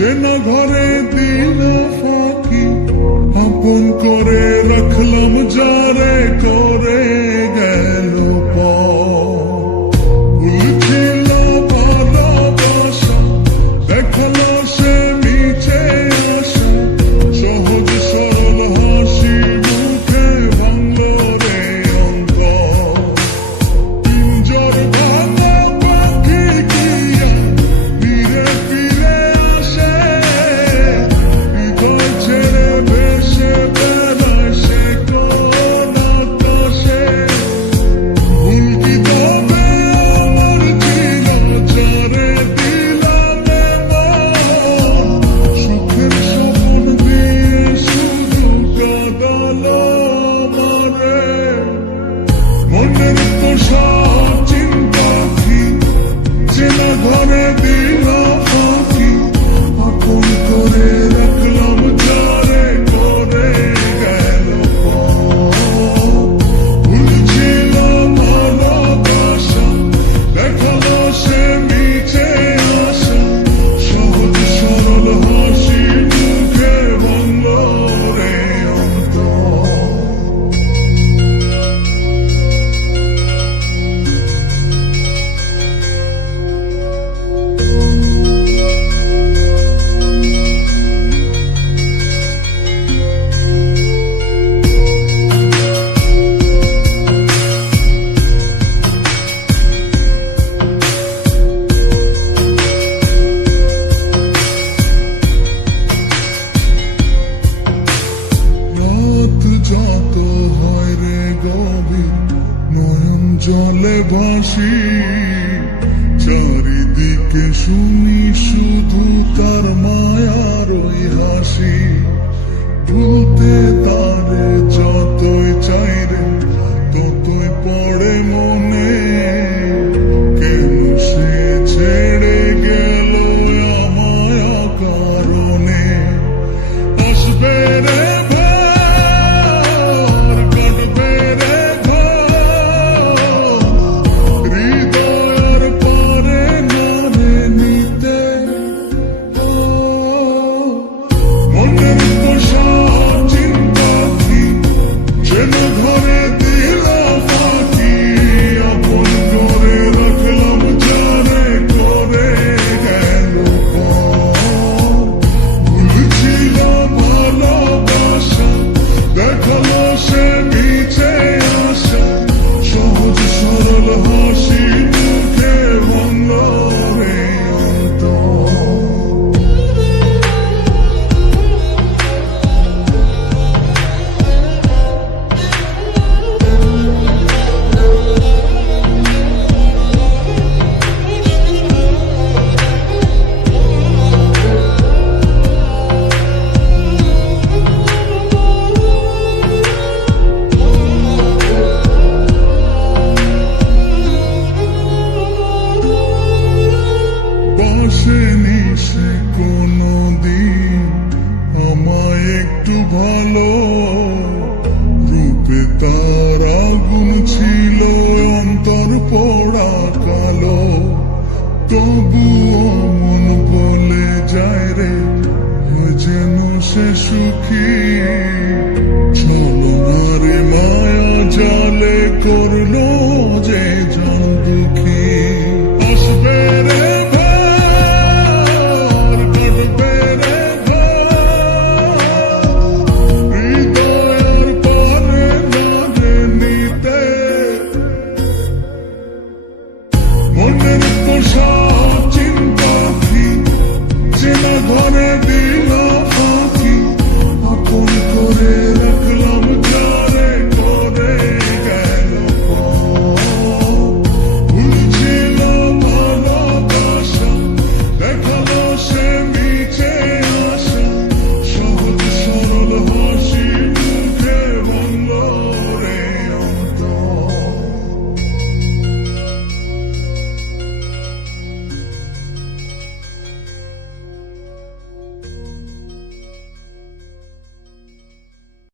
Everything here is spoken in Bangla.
চেনা ঘরে দিল ফাঁকি, আপন করে রাখলাম যারে করে গেল ভুল ছিল ভালোবাসা, দেখালো সে মিছে আশা, সহজ সরল হাসি মুখে ভাঙলো রে অন্তর। পিঞ্জর ভাঙা পাখি কিয়া ফিরে ফিরে আসে, হৃদয় ছেড়ে ভেসে বেড়ায় সে কোন আকাশে। ভুল কি তবে আমার ছিল যারে দিলাম এমন, সুখের স্বপ্ন দিয়ে শুধু কাঁদালো আমারে। মনের তো সব চিন্তা কি, চেনা ঘরে দিল ফাঁকি, আপন করে রাখলাম যারে করে গেল ভুল ছিল ভালোবাসা, দেখালো সে মিছে আশা, সহজ সরল হাসি মুখে ভাঙলো রে অন্তর। রাত যত হয় রে গভীর, নয়ন জলে ভাসি, চারিদিকে শুনি শুধু তার মায়ার ওই হাসি। ভুলতে তারে যতই চাই রে ততই পড়ে মনে, কেন সে ছেড়ে গেল আমায় কারণে। আসবে রে ভোর, কাটবে রে ঘোর, হৃদয়ের পরে নামে নিতে। মনের তো সব চিন্তা কি, চেনা ঘরে দিল ফাঁকি, আপন করে রাখলাম যারে করে গেল ভুল ছিল ভালোবাসা, দেখালো সে মিছে আশা, সহজ সরল হাসি মুখে ভাঙলো রে অন্তর। বসেনি সে কোনদিন আমায় একটু ভালো, রূপে তার আগুন ছিল অন্তর পোড়া কালো, তবু